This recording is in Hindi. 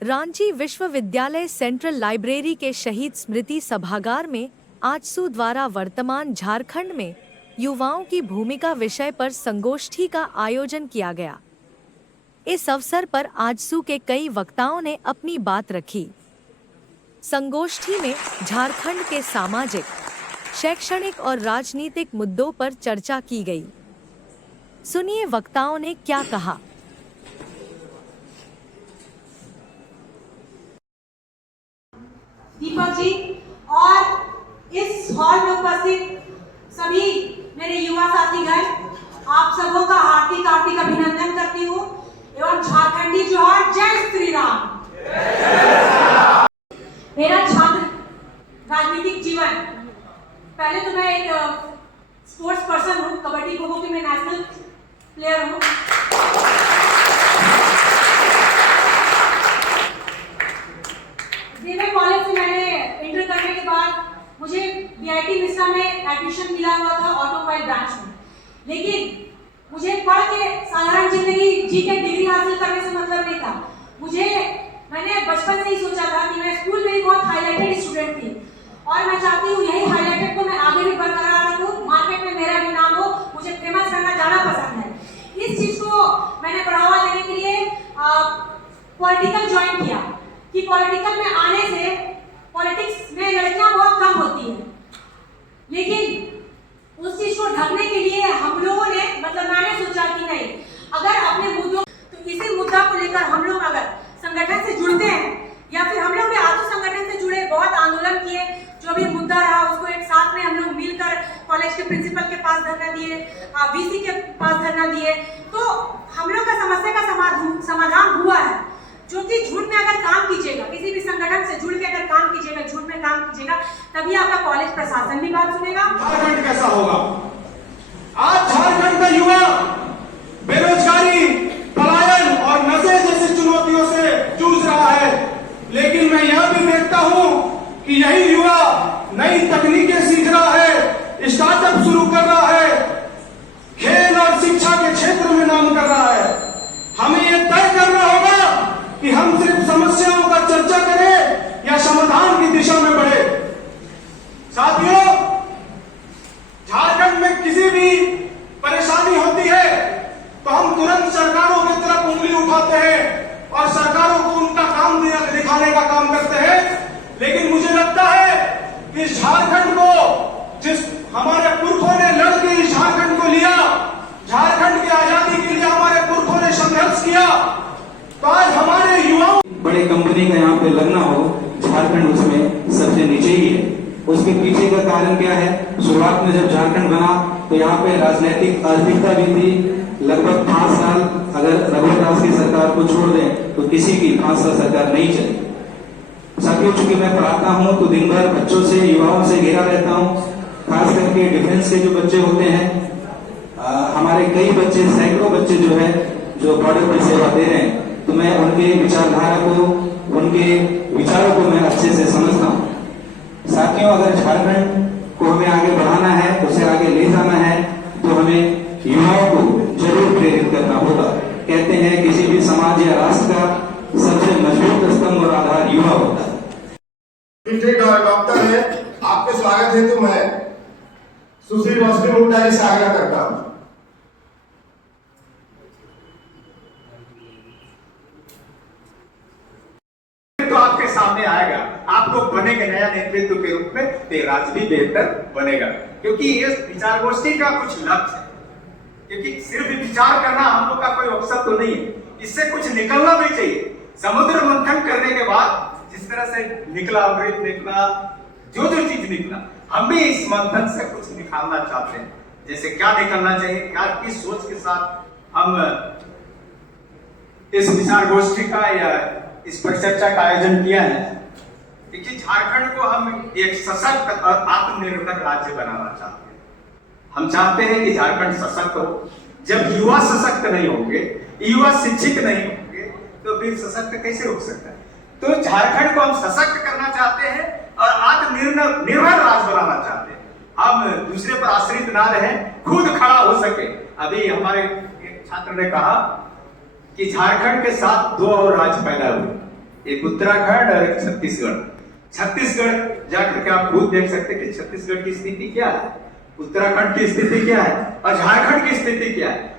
रांची विश्वविद्यालय सेंट्रल लाइब्रेरी के शहीद स्मृति सभागार में आजसू द्वारा वर्तमान झारखंड में युवाओं की भूमिका विषय पर संगोष्ठी का आयोजन किया गया। इस अवसर पर आजसू के कई वक्ताओं ने अपनी बात रखी। संगोष्ठी में झारखंड के सामाजिक, शैक्षणिक और राजनीतिक मुद्दों पर चर्चा की गई। सुनिए वक्ताओं ने क्या कहा। दीपक जी और इस हॉल में उपस्थित सभी मेरे युवा साथीगण, आप सबों का हार्दिक हार्दिक अभिनंदन करती हूँ एवं झारखंडी जोहार, जय श्री राम। मेरा छात्र राजनीतिक जीवन, पहले तो मैं एक स्पोर्ट्स पर्सन हूँ, कबड्डी खो खो की मैं नेशनल प्लेयर हूँ। कॉलेज से मैंने इंटर करने के बाद मुझे बीआईटी मिश्रा में एडमिशन मिला हुआ था ऑटोमोबाइल ब्रांच में, लेकिन मुझे पढ़ के साधारण जिंदगी जी के डिग्री हासिल करने से मतलब नहीं था। मैंने बचपन से ही सोचा था कि मैं स्कूल में ही बहुत हाईलाइटेड स्टूडेंट थी और मैं चाहती हूँ यही हाईलाइटेड को मैं आगे भी बरकरार रखूँ, मार्केट में मेरा भी नाम हो, मुझे फेमस करना ज़्यादा पसंद है। इस चीज को मैंने बढ़ावा देने के लिए पॉलिटिकल ज्वाइन किया कि पॉलिटिकल में आने से पॉलिटिक्स में लड़कियां बहुत कम होती हैं, लेकिन उस चीज को ढकने के लिए हम लोगों ने मैंने सोचा कि नहीं, अगर अपने मुद्दों तो इसी मुद्दा को लेकर हम लोग अगर संगठन से जुड़ते हैं या फिर हम लोग भी आजू संगठन से जुड़े, बहुत आंदोलन किए, जो भी मुद्दा रहा उसको एक साथ में हम लोग मिलकर कॉलेज के प्रिंसिपल के पास धरना दिए, वीसी के पास धरना दिए, तो हम लोग का समस्या का समाधान हुआ है। जो कि झूठ में अगर काम कीजिएगा, किसी भी संगठन से जुड़ के अगर काम कीजिएगा, झूठ में काम कीजिएगा, तभी आपका कॉलेज प्रशासन भी बात सुनेगा। झारखंड कैसा होगा? आज झारखंड का युवा बेरोजगारी, पलायन और नशे जैसी चुनौतियों से जूझ रहा है, लेकिन मैं यह भी देखता हूं कि यही युवा नई तकनीकें सीख रहा है, स्टार्टअप शुरू कर रहा है, खेल और शिक्षा के क्षेत्र में नाम कर रहा है। हमें यह तय करना होगा कि हम सिर्फ समस्याओं का चर्चा करें या समाधान की दिशा में बढ़े। साथियों, झारखंड में किसी भी परेशानी होती है तो हम तुरंत सरकारों की तरफ उंगली उठाते हैं और सरकारों को उनका काम दिखाने का काम करते हैं, लेकिन मुझे लगता है कि झारखंड को, जिस हमारे पुरखों ने लड़ के इस झारखंड को लिया, झारखंड की आजादी के लिए हमारे पुरखों ने संघर्ष किया, तो आज हमारे युवाओं बड़े कंपनी का यहाँ पे लगना हो, झारखंड उसमें सबसे नीचे ही है। उसके पीछे का कारण क्या है? शुरुआत में जब झारखंड बना तो यहाँ पे राजनीतिक आर्थिकता भी थी। लगभग 5 साल अगर रघुवर दास की सरकार को छोड़ दें तो किसी की 5 साल सरकार नहीं चली। साथियों, चूंकि मैं पढ़ाता हूँ तो दिन भर बच्चों से, युवाओं से घिरा रहता हूँ, खास करके डिफेंस के जो बच्चे होते हैं, हमारे कई बच्चे, सैकड़ों बच्चे जो है जो बॉर्डर पर सेवा दे रहे हैं, तो मैं उनके विचारधारा को, उनके विचारों को मैं अच्छे से समझता हूँ। साथियों, अगर झारखंड को हमें आगे बढ़ाना है, उसे आगे ले जाना है, तो हमें युवाओं को जरूर प्रेरित करना होगा। कहते हैं किसी भी समाज या राष्ट्र का सबसे मजबूत स्तंभ और आधार युवा होता है। डॉक्टर है, आपके स्वागत हेतु मैं सुशील वस्त्र मुक्ता जी से आग्रह करता हूँ। आपके सामने आएगा, आप लोग बनेंगे नया नेतृत्व के रूप में, तो राज्य भी बेहतर बनेगा। क्योंकि इस विचार गोष्ठी का कुछ लक्ष्य है, क्योंकि सिर्फ विचार करना हम लोग का कोई मकसद तो नहीं है, इससे कुछ निकलना भी चाहिए। समुद्र मंथन करने के बाद जिस तरह से निकला, अमृत निकला, जो चीज निकला, हम भी इस मंथन से कुछ निकालना चाहते हैं। जैसे क्या निकलना चाहिए, क्या किस सोच के साथ हम इस विचार गोष्ठी का या इस परिचर्चा का आयोजन किया है। देखिए, झारखंड को हम एक सशक्त और आत्मनिर्भर राज्य बनाना चाहते हैं। हम चाहते हैं कि झारखंड सशक्त हो। जब युवा सशक्त नहीं होंगे, युवा शिक्षित नहीं होंगे, तो फिर सशक्त कैसे हो सकता है? तो झारखंड को हम सशक्त करना चाहते हैं और आत्मनिर्भर राज्य बनाना चाहते हैं। हम दूसरे पर आश्रित ना रहे, खुद खड़ा हो सके। अभी हमारे एक छात्र ने कहा कि झारखंड के साथ 2 और राज्य पैदा हुए, एक उत्तराखंड और एक छत्तीसगढ़। छत्तीसगढ़ जाकर के आप खुद देख सकते हैं कि छत्तीसगढ़ की स्थिति क्या है, उत्तराखंड की स्थिति क्या है और झारखंड की स्थिति क्या है।